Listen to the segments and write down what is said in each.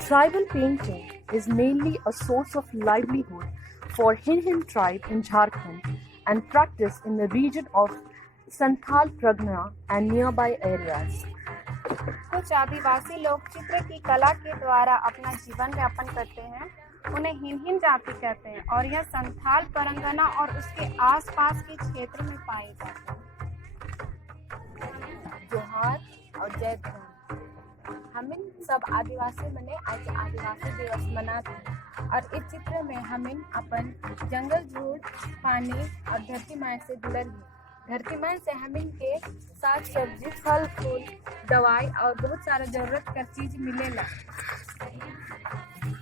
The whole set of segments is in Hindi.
Tribal painting is mainly a source of livelihood for Hinhin tribe in Jharkhand and practiced in the region of Santhal Pragna and nearby areas. कुछ आदिवासी लोग चित्र की कला के द्वारा अपना जीवन यापन करते हैं। उन्हें हिनहिन जाति कहते हैं और यह संथाल परगना और उसके आसपास के क्षेत्र में पाए जाते हैं। जोहार और जय धन। हमिन सब आदिवासी मने आज आदिवासी दिवस मनाते हैं और इस चित्र में हमिन अपन जंगल झूठ पानी और धरती माँ से जुड़ल है। धरती माँ से हमिन के साग सब्जी फल फूल दवाई और बहुत सारा जरूरत कर चीज मिलेला।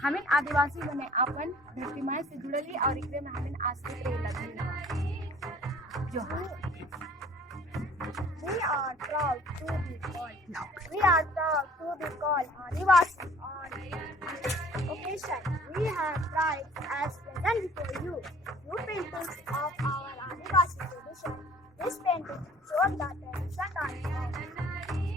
हमिन आदिवासी मने अपन धरती माँ से जुड़ल है और एकरे में हमिन आश्रित रहेला। धन्यवाद। जोहार। We are proud to be called Adivasi on this occasion. We have tried as present before you. New paintings of our Adivasi tradition. This painting shows the tradition and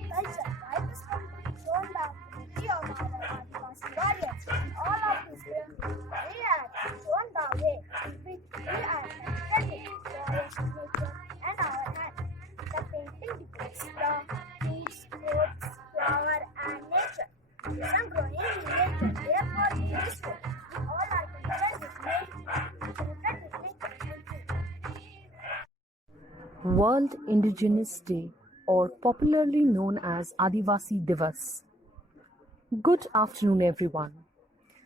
culture. Right? This painting shows the beauty of our Adivasi warriors. In all of this painting, we have shown the way in which we are connected with forest, nature, and our land. The painting depicts the fruits, flower, and nature. Some growing in nature. Therefore, in this way, we all are connected with nature. World Indigenous Day, or popularly known as Adivasi Divas. Good afternoon, everyone.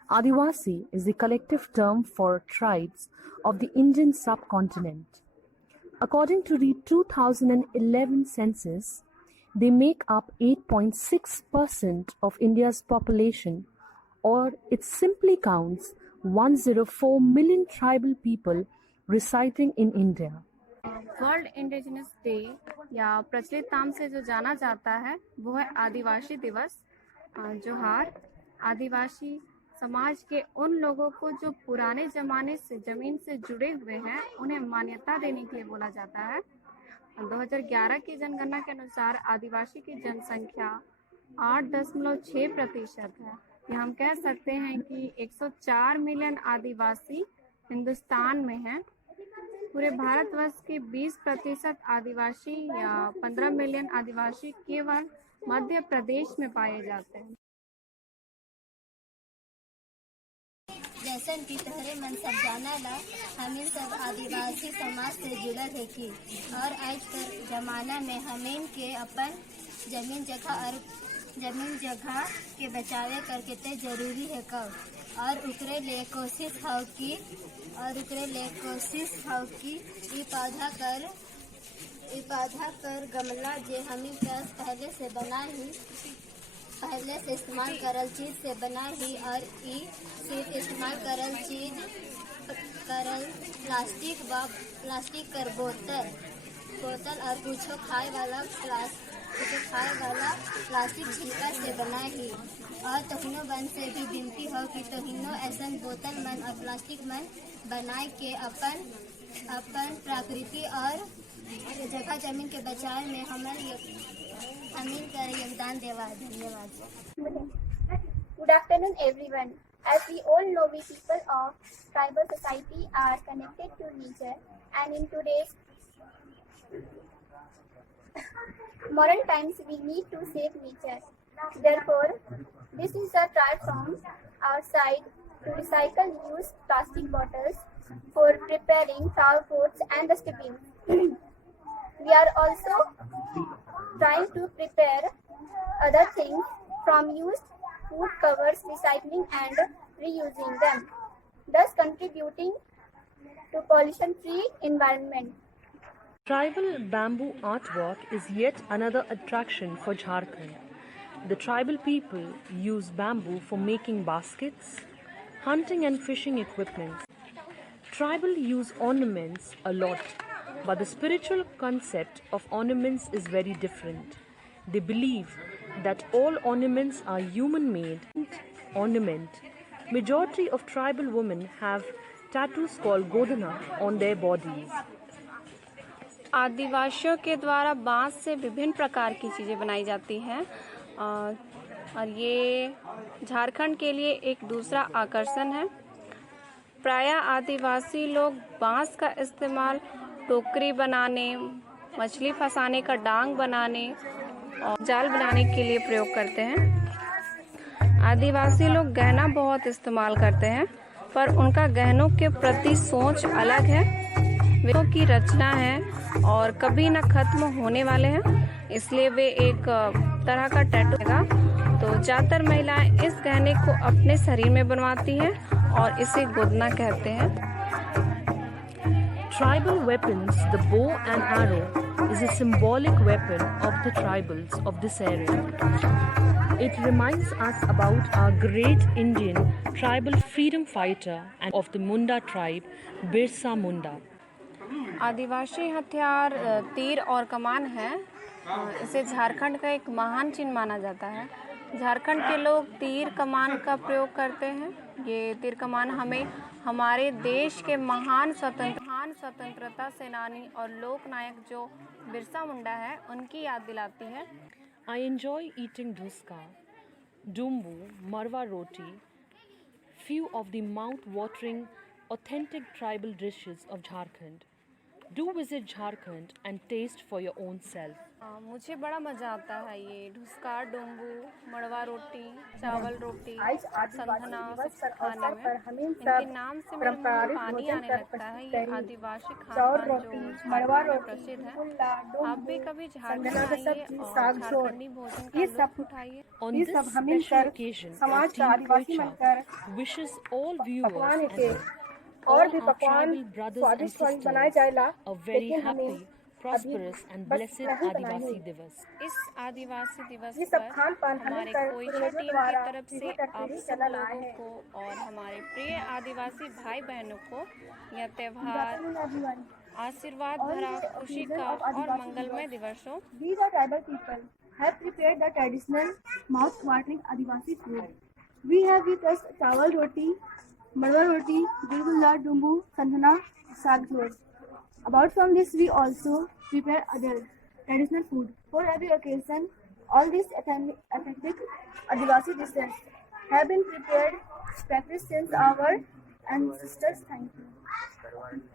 Adivasi is a collective term for tribes of the Indian subcontinent. According to the 2011 census, they make up 8.6% of India's population, or it simply counts 104 million tribal people residing in India. World indigenous day या प्रचलित नाम से जो जाना जाता है वो है आदिवासी दिवस। जोहार। आदिवासी समाज के उन लोगों को जो पुराने जमाने से जमीन से जुड़े हुए हैं उन्हें मान्यता देने के लिए बोला जाता है। 2011 की जनगणना के अनुसार आदिवासी की जनसंख्या 8.6% है। ये हम कह सकते हैं कि 104 मिलियन आदिवासी हिंदुस्तान में हैं। पूरे भारतवर्ष के 20% आदिवासी या 15 मिलियन आदिवासी केवल मध्य प्रदेश में पाए जाते हैं। जैसन की तहरे मन सब जाना ला हमें सब आदिवासी समाज से जुड़ल है कि और आज कर जमाना में हमें के अपन जमीन जगह के बचावे करके ते जरूरी है कब और उकरे ले कोशिश हो कि ई पौधा कर गमला जे हमें पहले से इस्तेमाल करल चीज से बना ही और ई सिर्फ इस्तेमाल करल प्लास्टिक कर बोतल और कुछ खाए वाला प्लास्टिक छिलका से बना ही और तोहिनो बन से भी विनती हो कि तोहिनो ऐसन बोतल मन और प्लास्टिक मन बनाए के अपन प्रकृति और जगह जमीन के बचाव में हमें योगदान देवा। धन्यवाद। Good afternoon, everyone. As we all know, we people of tribal society are connected to nature, and in today's modern times, we need to save nature. Therefore, this is a try from our side to recycle used plastic bottles for preparing flower pots and dustbins. We are also trying to prepare other things from used food covers, recycling and reusing them, thus contributing to pollution-free environment. Tribal bamboo artwork is yet another attraction for Jharkhand. The tribal people use bamboo for making baskets, hunting and fishing equipment. Tribal use ornaments a lot, but the spiritual concept of ornaments is very different. They believe that all ornaments are human-made ornament. Majority of tribal women have tattoos called godana on their bodies. आदिवासियों के द्वारा बांस से विभिन्न प्रकार की चीज़ें बनाई जाती हैं। और ये झारखंड के लिए एक दूसरा आकर्षण है। प्रायः आदिवासी लोग बांस का इस्तेमाल टोकरी बनाने, मछली फंसाने का डांग बनाने और जाल बनाने के लिए प्रयोग करते हैं। आदिवासी लोग गहना बहुत इस्तेमाल करते हैं, पर उनका गहनों के प्रति सोच अलग है। वे की रचना है और कभी न खत्म होने वाले हैं, इसलिए वे एक तरह का टैटू है। तो ज़्यादातर महिलाएं इस गहने को अपने शरीर में बनवाती हैं और इसे गोदना कहते हैं। Tribal weapons, the bow and arrow, is a symbolic weapon of the tribals of this area. It reminds us about our great Indian tribal freedom fighter and of the Munda tribe, Birsa Munda. आदिवासी हथियार तीर और कमान है। इसे झारखंड का एक महान चिन्ह माना जाता है। झारखंड के लोग तीर कमान का प्रयोग करते हैं। ये तीर कमान हमें हमारे देश के महान स्वतंत्रता सेनानी और लोक नायक जो बिरसा मुंडा है, उनकी याद दिलाती है। I enjoy eating dhuska, dumbu, marwa roti, few of the mouth-watering authentic tribal dishes of Jharkhand. Do visit Jharkhand and taste for your own self. मुझे बड़ा मज़ा आता है ये ढुसका, डोंबू, मड़वा रोटी, चावल रोटी, संधना खाने में। इनके नाम से मेरे मुंह में पानी आने लगता है। ये आदिवासी खाना जो झारखंड में प्रसिद्ध है। आप भी कभी झारखंड आइए और झारखंडी भोजन का लुत्फ उठाइए। On this special occasion, our team Koicha wishes all viewers और भी our पकवान tribal brothers and स्वादिष्ट बनाए sisters जाएला, a very लेकिन हमें happy, prosperous and बस blessed नहीं बनाए Adivasi हैं। Divas. इस आदिवासी दिवस ये सब पर खान पान हमारे हमें कोइचा पूर्वजों टीम की द्वारा तरफ से पीढ़ी दर आप पीढ़ी सब चला आए लोगों हैं। को और हमारे प्रिय आदिवासी भाई बहनों को यह त्योहार आशीर्वाद भरा खुशी का और मंगलमय दिवस हो। We the tribal people have prepared the traditional mouth-watering Adivasi food. We have with us chawal roti, marwa roti, gulgulla, dumbu, sandhana, saag jod. Apart from this, we also prepare other traditional food for every occasion. All these authentic Adivasi dishes have been prepared, practiced since our ancestors. Thank you.